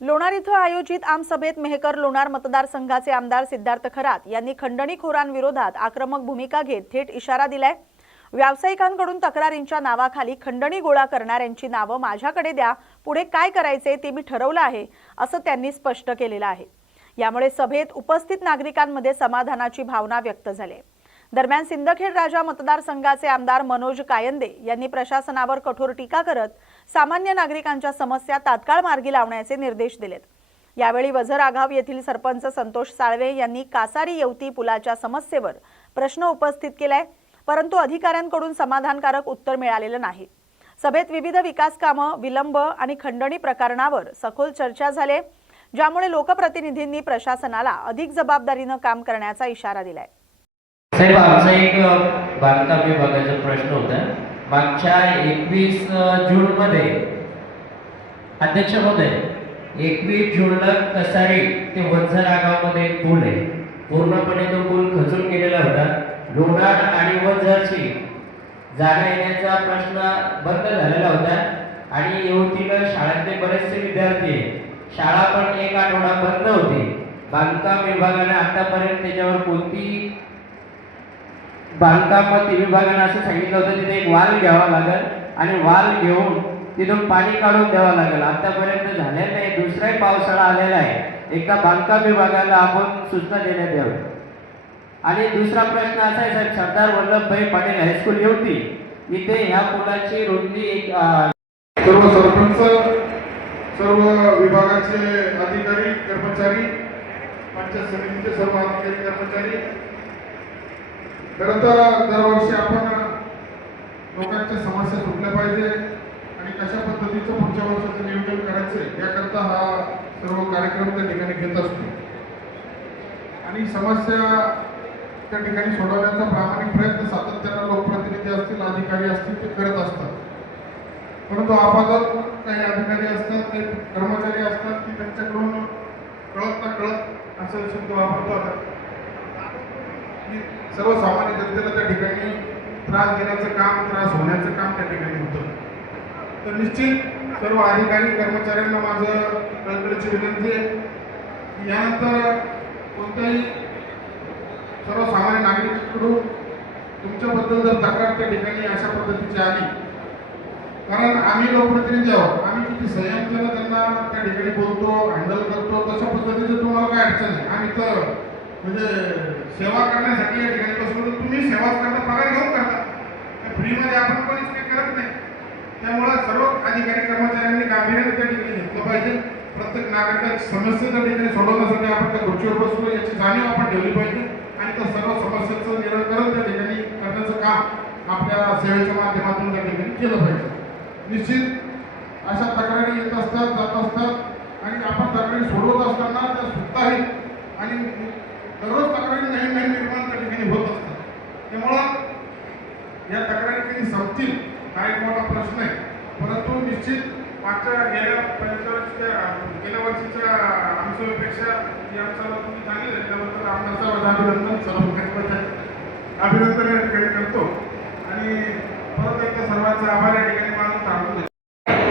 लोणार इथं आयोजित आमसभेत मेहकर लोणार मतदारसंघाचे आमदार सिद्धार्थ खरात यांनी खंडणीखोरांविरोधात आक्रमक भूमिका घेत थेट इशारा दिलाय। व्यावसायिकांकडून तक्रारींच्या नावाखाली खंडणी गोळा करणाऱ्यांची नावं माझ्याकडे द्या, पुढे काय करायचे ते मी ठरवलं आहे, असं त्यांनी स्पष्ट केलेलं आहे। यामुळे सभेत उपस्थित नागरिकांमध्ये समाधानाची भावना व्यक्त झाली। दरम्यान सिंदखेड राजा मतदारसंघाचे आमदार मनोज कायंदे यांनी प्रशासनावर कठोर टीका करत सामान्य नागरिकांच्या समस्या तात्काळ मार्गी लावण्याचे निर्देश दिलेत। यावेळी वझर आघाव येथील सरपंच संतोष साळवे यांनी कासारी येवती पुलाच्या समस्येवर प्रश्न उपस्थित केलाय, परंतु अधिकाऱ्यांकडून समाधानकारक उत्तर मिळालेलं नाही। सभेत विविध विकास कामं, विलंब आणि खंडणी प्रकरणावर सखोल चर्चा झाली, ज्यामुळे लोकप्रतिनिधींनी प्रशासनाला अधिक जबाबदारीने काम करण्याचा इशारा दिलाय। साहेब, आमचा एक बांधकाम विभागाचा प्रश्न होता। मागच्या 21 जूनमध्ये अध्यक्ष महोदय 21 जूनला कसारी ते वंझर आगावमध्ये एक पूल आहे, पूर्णपणे तो पूल खचून गेलेला होता। लोणार आणि वंझरची जाण्या येण्याचा प्रश्न बंद झालेला होता आणि येवतीला शाळेतले बरेचसे विद्यार्थी आहे, शाळा पण एक आठवडा बंद होती। बांधकाम विभागाने आतापर्यंत त्याच्यावर कोणती बांधकाम विभागाने असं सांगितलं होतं तिथे एक वाल घ्यावा लागेल आणि वाल घेऊन तिथून पाणी काढून द्यावं लागेल। आतापर्यंत झालेलं नाही, दुसराही पावसाळा आलेला आहे। एकदा बांधकाम विभागाला आपण सूचना देण्यात यावी। आणि दुसरा प्रश्न असा आहे साहेब, सरदार वल्लभभाई पटेल हायस्कूल येवती इथे ह्या पुलाची रुंदी सर्व सरपंच, सर्व विभागाचे अधिकारी कर्मचारी, पंचायत समितीचे सर्व अधिकारी कर्मचारी, खरं तर दरवर्षी आपण लोकांच्या समस्या सुटल्या पाहिजे आणि कशा पद्धतीचं पुढच्या वर्षाचं नियोजन करायचं याकरता हा सर्व कार्यक्रम त्या ठिकाणी घेत असतो आणि समस्या त्या ठिकाणी सोडवण्याचा प्रामाणिक प्रयत्न सातत्यानं लोकप्रतिनिधी असतील, अधिकारी असतील ते करत असतात। परंतु आपातत काही अधिकारी असतात, काही कर्मचारी असतात की त्यांच्याकडून कळत ना कळत असं शब्द वापरतो आता की सर्वसामान्य जनतेला त्या ठिकाणी त्रास देण्याचं काम, त्रास होण्याचं काम त्या ठिकाणी होतं। तर निश्चित सर्व अधिकारी कर्मचाऱ्यांना माझं कळकळीची विनंती आहे की यानंतर कोणत्याही सर्वसामान्य नागरिकांकडून तुमच्याबद्दल जर तक्रार त्या ठिकाणी अशा पद्धतीची आली, कारण आम्ही लोकप्रतिनिधी आहोत, आम्ही किती संयमतेनं त्यांना त्या ठिकाणी बोलतो, हँडल करतो, तशा पद्धतीचं तुम्हाला काय अडचण नाही। आम्ही तर म्हणजे सेवा करण्यासाठी या ठिकाणी बसलो, तर तुम्ही सेवा करता, पगार घेऊन करता, फ्रीमध्ये आपण कोणीच काही करत नाही। त्यामुळे सर्व अधिकारी कर्मचाऱ्यांनी गांभीर्याने त्या ठिकाणी घेतलं पाहिजे। प्रत्येक नागरिकाची समस्या त्या ठिकाणी सोडवण्यासाठी आपण त्या खुर्चीवर बसलो याची जाणीव आपण ठेवली पाहिजे आणि त्या सर्व समस्यांचं निराकरण त्या ठिकाणी करण्याचं काम आपल्या सेवेच्या माध्यमातून त्या ठिकाणी केलं पाहिजे। निश्चित अशा तक्रारी येत असतात, जात असतात आणि आपण तक्रारी सोडवत असताना त्या सुद्धाही आणि दररोज तक्रारी नवीन नवीन निर्माण त्या ठिकाणी होत असतात। त्यामुळं या तक्रारी कधी संपतील हा एक मोठा प्रश्न आहे, परंतु निश्चित मागच्या गेल्या वर्षीच्या आमसभेपेक्षा ही आमसभा तुम्ही चांगली आहे, त्याबद्दल आमदार अभिनंदन, सर्व अभिनंदन या ठिकाणी करतो आणि परत एकदा सर्वांचा आभार या ठिकाणी मानून थांबतो।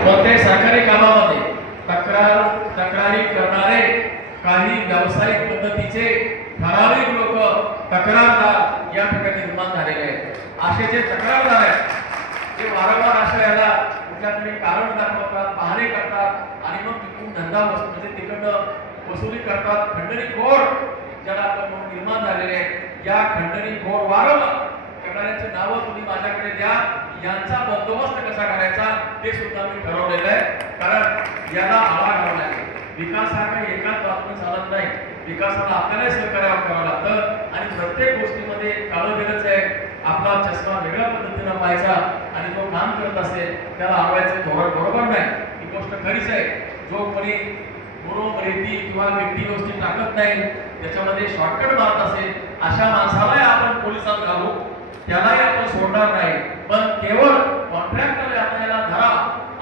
प्रत्येक सरकारी कामामध्ये तक्रारी करणारे काही व्यावसायिक पद्धतीचे ठराविक लोक तक्रारदार या ठिकाणी निर्माण झालेले आहेत। असे जे तक्रारदार आहेत ते वारंवार अशा याला कुठल्या तरी कारण दाखवतात, बहाणे करतात आणि मग तिथून धंदा म्हणजे तिकडनं वसुली करतात। खंडणीखोर ज्याला आपण म्हणून निर्माण झालेले आहेत, या खंडणीखोर वारंवार करणाऱ्यांची नावं तुम्ही माझ्याकडे द्या, यांचा बंदोबस्त कसा करायचा ते सुद्धा मी ठरवलेलं आहे। कारण याला आळा घालावा लागेल। विकास हा काही एकाच बाबतीत चालत नाही, विकासाला आपल्याला सहकार्य करावं लागतं आणि प्रत्येक गोष्टीमध्ये काळं गेलंच आहे। आपला चष्मा वेगळ्या पद्धतीनं पाहायचा आणि जो काम करत असेल त्याला आडवायचं धोरण बरोबर नाही, ही गोष्ट खरीच आहे। जो कोणी मुरुम, रेती किंवा व्यक्ती गोष्टी टाकत नाही, त्याच्यामध्ये शॉर्टकट मारत असेल, अशा माणसालाही आपण पोलिसात घालू, त्यालाही आपण सोडणार नाही। पण केवळ कॉन्ट्रॅक्टरला आपण याला धरा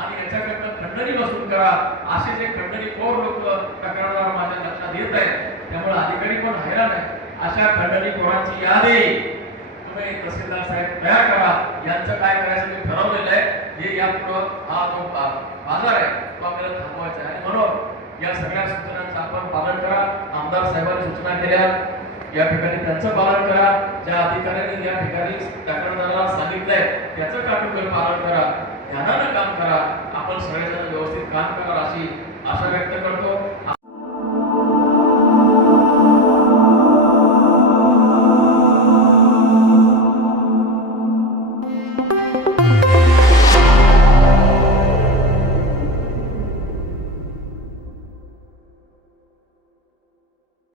आणि याच्याकडनं खंडणी वसूल करा, असे जे खंडणीखोर लोक तक्रारदार माझ्या लक्षात येत आहेत। त्यामुळे अधिकारी पण हैराण आहे। अशा खंडणीखोरांची यादी तुम्ही तहसीलदार साहेब तयार करा, यांचं काय करायचं ते ठरवलेलं आहे। हे यापुढं हा जो बाजार आहे तो आपल्याला थांबवायचा आहे आणि म्हणून या आमदार साहेबांनी सूचना केल्या, या ठिकाणी त्यांचं पालन करा. ज्या अधिकाऱ्यांनी या ठिकाणी तक्रारदाराला सांगितलंय त्याचं काटेकोर पालन करा, ध्यानानं काम करा. आपण सगळेजण व्यवस्थित काम करा अशी आशा व्यक्त करतो.